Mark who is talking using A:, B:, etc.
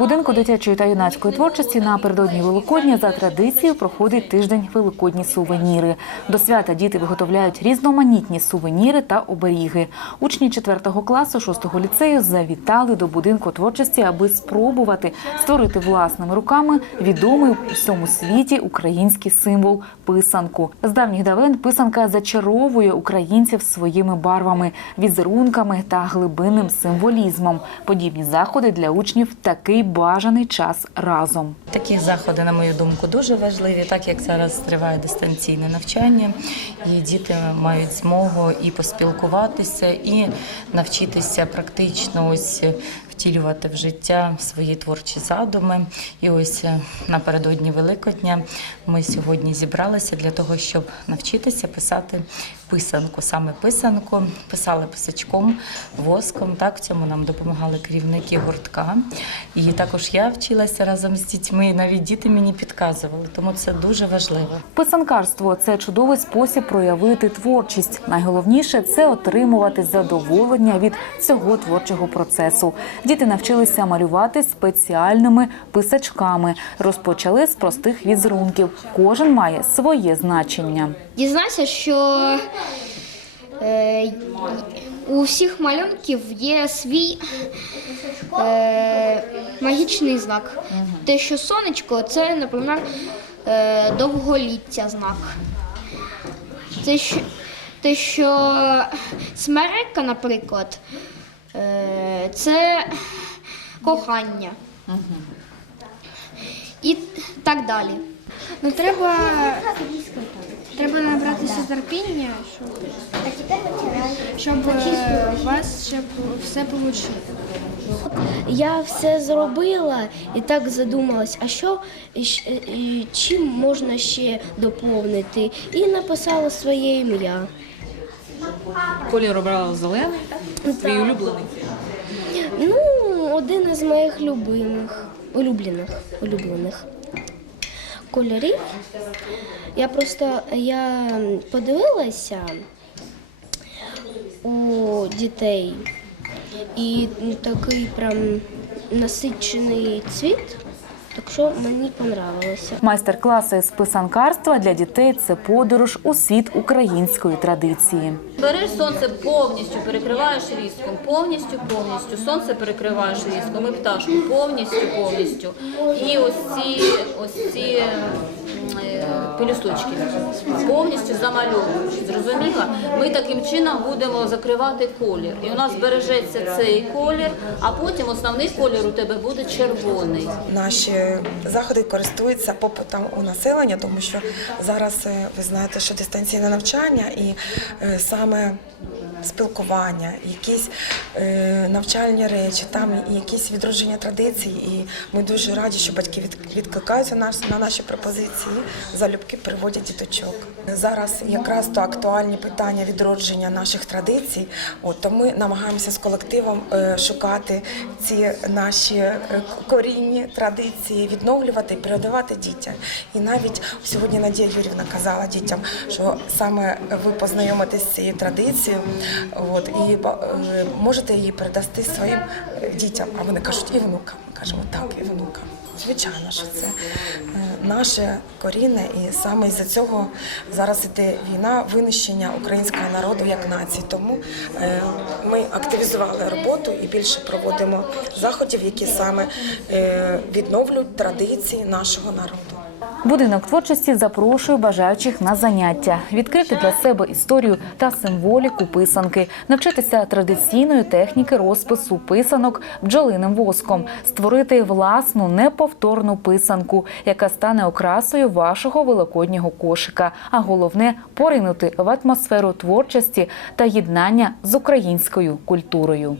A: Будинку дитячої та юнацької творчості напередодні Великодня за традицією проходить тиждень Великодні сувеніри. До свята діти виготовляють різноманітні сувеніри та оберіги. Учні 4 класу 6-го ліцею завітали до будинку творчості, аби спробувати створити власними руками відомий у всьому світі український символ писанку. З давніх давен писанка зачаровує українців своїми барвами, візерунками та глибинним символізмом. Подібні заходи для учнів такий бажаний час разом.
B: Такі заходи, на мою думку, дуже важливі, так як зараз триває дистанційне навчання, і діти мають змогу і поспілкуватися, і навчитися практично ось втілювати в життя свої творчі задуми. І ось е, напередодні Великодня ми сьогодні зібралися для того, щоб навчитися писати писанку, саме писанку, писали писачком, воском. Так в цьому нам допомагали керівники гуртка. І також я вчилася разом з дітьми. Навіть діти мені підказували, тому це дуже важливо.
A: Писанкарство це чудовий спосіб проявити творчість. Найголовніше це отримувати задоволення від цього творчого процесу. Діти навчилися малювати спеціальними писачками. Розпочали з простих візерунків. Кожен має своє значення.
C: Дізнався, що е, у всіх малюнків є свій е, магічний знак. Те, що сонечко, це, наприклад, е, довголіття знак. Те, що, те, що смерека, наприклад, е, це кохання. І так далі.
D: Ну треба, треба набратися терпіння, щоб, щоб е, у вас щоб все вийшло.
E: Я все зробила і так задумалась, а що і і чим можна ще доповнити? І написала своє ім'я.
A: Колір обрала зелений, твій улюблений.
E: Ну, один із моїх любимих, улюблених, улюблених кольорів. Я просто я подивилася у дітей і такий прям насичений цвіт, так що мені понравилося.
A: Майстер-класи з писанкарства для дітей це подорож у світ української традиції.
F: Береш сонце повністю перекриваєш різком, повністю, повністю. Сонце перекриваєш різком, і пташку повністю, повністю. І ось ці, ось ці пелюсточки повністю замальовуєш. Зрозуміла? Ми таким чином будемо закривати колір. І у нас збережеться цей колір, а потім основний колір у тебе буде червоний.
G: Наші заходи користуються попитом у населення, тому що зараз е, ви знаєте, що дистанційне навчання і е, саме спілкування, якісь е, навчальні речі, там якісь відродження традицій. І ми дуже раді, що батьки відкликаються на наші пропозиції, залюбки приводять діточок. Зараз якраз то актуальні питання відродження наших традицій. От то ми намагаємося з колективом е, шукати ці наші е, корінні традиції, відновлювати і передавати дітям. І навіть сьогодні Надія Юрівна казала дітям, що саме ви познайомитесь з цією традицією, от і е, можете її передасти своїм дітям. А вони кажуть, і внукам. Кажемо, так, і внукам. Звичайно, що це наше корінне, і саме із-за цього зараз іде війна, винищення українського народу як нації. Тому е, ми активізували роботу і більше проводимо заходів, які саме е, відновлюють традиції нашого народу.
A: Будинок творчості запрошує бажаючих на заняття, відкрити для себе історію та символіку писанки, навчитися традиційної техніки розпису писанок бджолиним воском, створити власну неповторну писанку, яка стане окрасою вашого великоднього кошика. А головне поринути в атмосферу творчості та єднання з українською культурою.